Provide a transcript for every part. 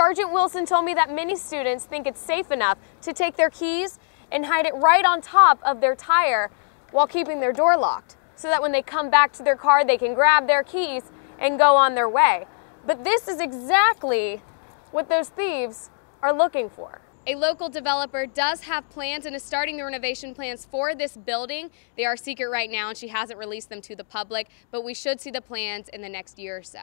Sergeant Wilson told me that many students think it's safe enough to take their keys and hide it right on top of their tire while keeping their door locked, so that when they come back to their car, they can grab their keys and go on their way. But this is exactly what those thieves are looking for. A local developer does have plans and is starting the renovation plans for this building. They are secret right now and she hasn't released them to the public, but we should see the plans in the next year or so.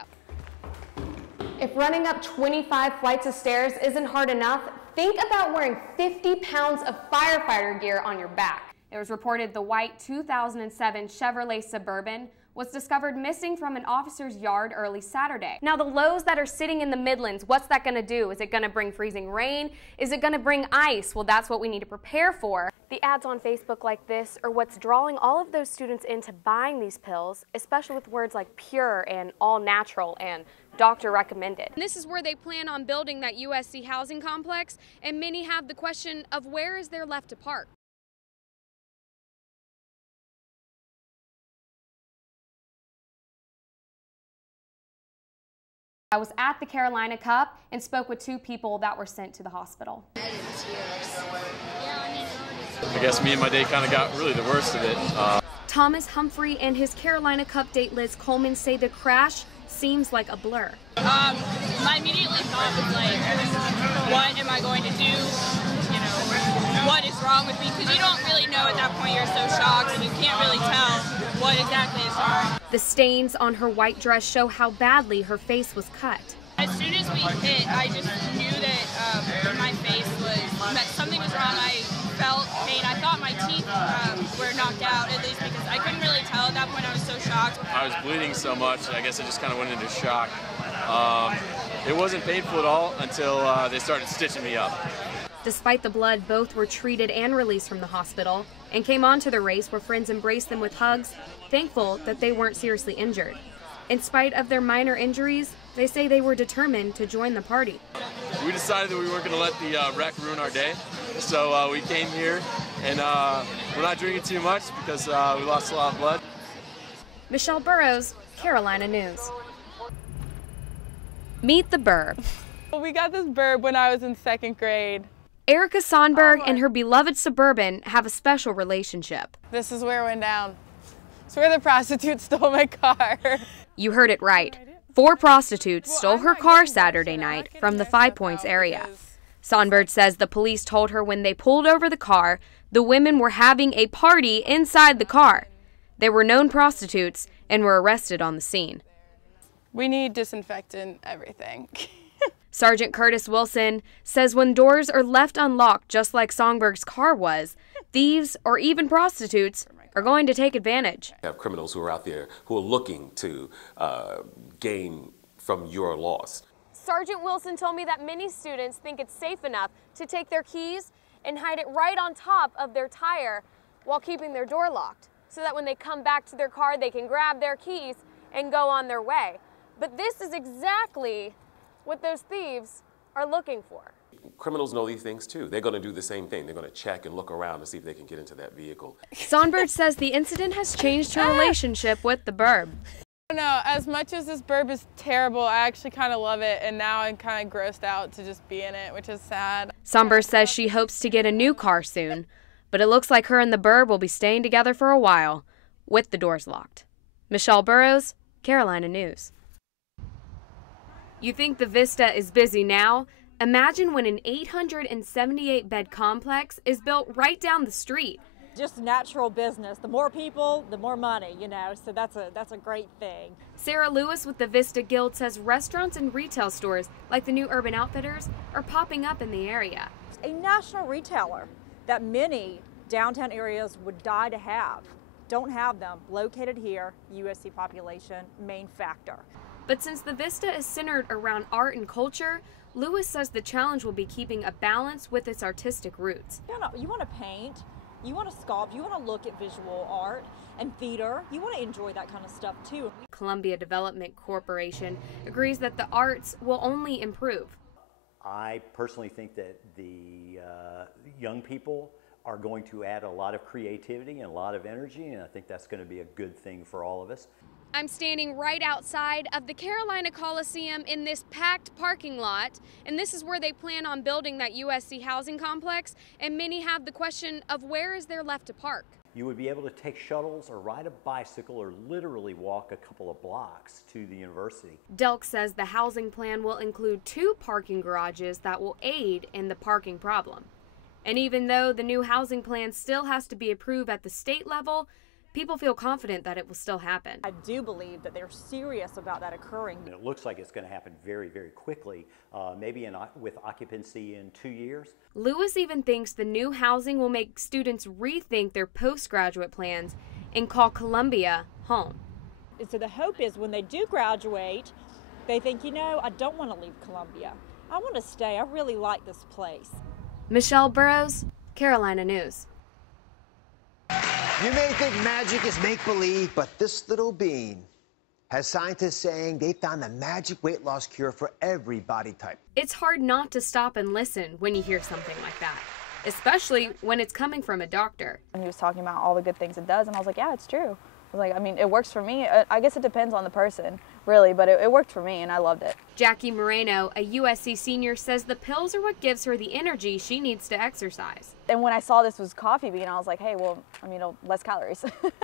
If running up 25 flights of stairs isn't hard enough, think about wearing 50 pounds of firefighter gear on your back. It was reported the white 2007 Chevrolet Suburban was discovered missing from an officer's yard early Saturday. Now the lows that are sitting in the Midlands, what's that gonna do? Is it gonna bring freezing rain? Is it gonna bring ice? Well, that's what we need to prepare for. The ads on Facebook like this are what's drawing all of those students into buying these pills, especially with words like pure and all natural and doctor recommended. And this is where they plan on building that USC housing complex, and many have the question of where is there left to park? I was at the Carolina Cup and spoke with two people that were sent to the hospital. I guess me and my day kind of got really the worst of it. Thomas Humphrey and his Carolina Cup date Liz Coleman say the crash seems like a blur. My immediately thought was like, what am I going to do? You know, what is wrong with me? Because you don't really know at that point. You're so shocked and you can't really tell what exactly is wrong. The stains on her white dress show how badly her face was cut. As soon as we hit, I just knew that my face was, that something was wrong. I felt pain. I thought my teeth were knocked out, at least, because I couldn't really tell at that point. I was so shocked. I was bleeding so much, I guess I just kind of went into shock. It wasn't painful at all until they started stitching me up. Despite the blood, both were treated and released from the hospital and came on to the race where friends embraced them with hugs, thankful that they weren't seriously injured. In spite of their minor injuries, they say they were determined to join the party. We decided that we weren't going to let the wreck ruin our day, so we came here, and we're not drinking too much because we lost a lot of blood. Michelle Burroughs, Carolina News. Meet the Burb. We got this Burb when I was in 2nd grade. Erica Sonberg and her beloved Suburban have a special relationship. This is where it went down. It's where the prostitute stole my car. You heard it right. 4 prostitutes stole her car Saturday night from the 5 Points area. Sonberg says the police told her when they pulled over the car, the women were having a party inside the car. They were known prostitutes and were arrested on the scene. We need disinfectant everything. Sergeant Curtis Wilson says when doors are left unlocked, just like Sonberg's car was, thieves or even prostitutes are going to take advantage. We have criminals who are out there who are looking to gain from your loss. Sergeant Wilson told me that many students think it's safe enough to take their keys and hide it right on top of their tire while keeping their door locked, so that when they come back to their car, they can grab their keys and go on their way. But this is exactly what those thieves are looking for. Criminals know these things too. They're going to do the same thing. They're going to check and look around to see if they can get into that vehicle. Sonberg says the incident has changed her relationship with the Burb. I don't know, as much as this Burb is terrible, I actually kind of love it, and now I'm kind of grossed out to just be in it, which is sad. Sonberg says she hopes to get a new car soon, but it looks like her and the Burb will be staying together for a while, with the doors locked. Michelle Burroughs, Carolina News. You think the Vista is busy now? Imagine when an 878-bed complex is built right down the street. Just natural business. The more people, the more money, you know, so that's a great thing. Sarah Lewis with the Vista Guild says restaurants and retail stores like the new Urban Outfitters are popping up in the area. A national retailer that many downtown areas would die to have. Don't have them. Located here, USC population, main factor. But since the Vista is centered around art and culture, Lewis says the challenge will be keeping a balance with its artistic roots. You want to paint, you want to sculpt, you want to look at visual art and theater. You want to enjoy that kind of stuff too. Columbia Development Corporation agrees that the arts will only improve. I personally think that the young people are going to add a lot of creativity and a lot of energy, and I think that's going to be a good thing for all of us. I'm standing right outside of the Carolina Coliseum in this packed parking lot, and this is where they plan on building that USC housing complex, and many have the question of where is there left to park. You would be able to take shuttles or ride a bicycle or literally walk a couple of blocks to the university. Delk says the housing plan will include 2 parking garages that will aid in the parking problem. And even though the new housing plan still has to be approved at the state level, people feel confident that it will still happen. I do believe that they're serious about that occurring. And it looks like it's going to happen very, very quickly, maybe with occupancy in 2 years. Lewis even thinks the new housing will make students rethink their postgraduate plans and call Columbia home. And so the hope is when they do graduate, they think, you know, I don't want to leave Columbia. I want to stay. I really like this place. Michelle Burroughs, Carolina News. You may think magic is make-believe, but this little bean has scientists saying they found the magic weight loss cure for every body type. It's hard not to stop and listen when you hear something like that, especially when it's coming from a doctor. And he was talking about all the good things it does, and I was like, yeah, it's true. I was like, I mean, it works for me. I guess it depends on the person, really, but it worked for me, and I loved it. Jackie Moreno, a USC senior, says the pills are what gives her the energy she needs to exercise. And when I saw this was coffee bean, I was like, hey, well, I mean, less calories.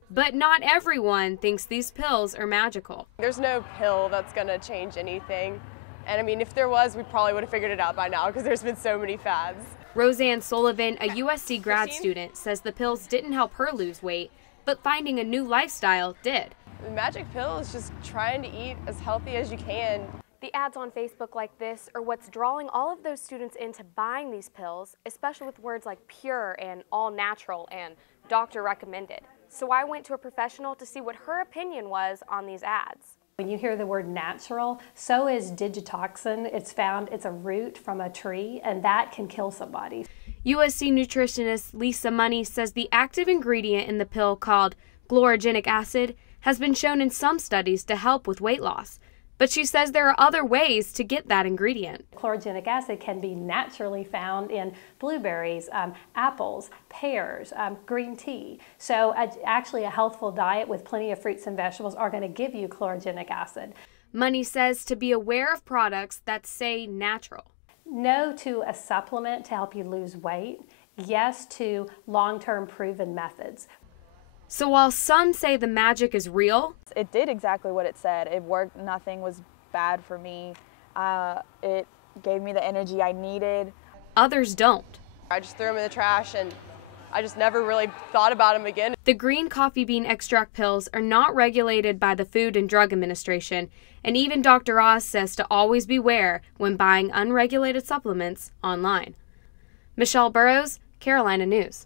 But not everyone thinks these pills are magical. There's no pill that's going to change anything. And I mean, if there was, we probably would have figured it out by now because there's been so many fads. Roseanne Sullivan, a USC grad student, says the pills didn't help her lose weight, but finding a new lifestyle did. The magic pill is just trying to eat as healthy as you can. The ads on Facebook like this are what's drawing all of those students into buying these pills, especially with words like pure and all natural and doctor recommended. So I went to a professional to see what her opinion was on these ads. When you hear the word natural, so is digitoxin. It's a root from a tree, and that can kill somebody. USC nutritionist Lisa Money says the active ingredient in the pill, called chlorogenic acid, has been shown in some studies to help with weight loss. But she says there are other ways to get that ingredient. Chlorogenic acid can be naturally found in blueberries, apples, pears, green tea. So actually a healthful diet with plenty of fruits and vegetables are going to give you chlorogenic acid. Money says to be aware of products that say natural. No to a supplement to help you lose weight. Yes to long-term proven methods. So while some say the magic is real, it did exactly what it said. It worked. Nothing was bad for me. It gave me the energy I needed. Others don't. I just threw them in the trash and I just never really thought about them again. The green coffee bean extract pills are not regulated by the Food and Drug Administration, and even Dr. Oz says to always beware when buying unregulated supplements online. Michelle Burroughs, Carolina News.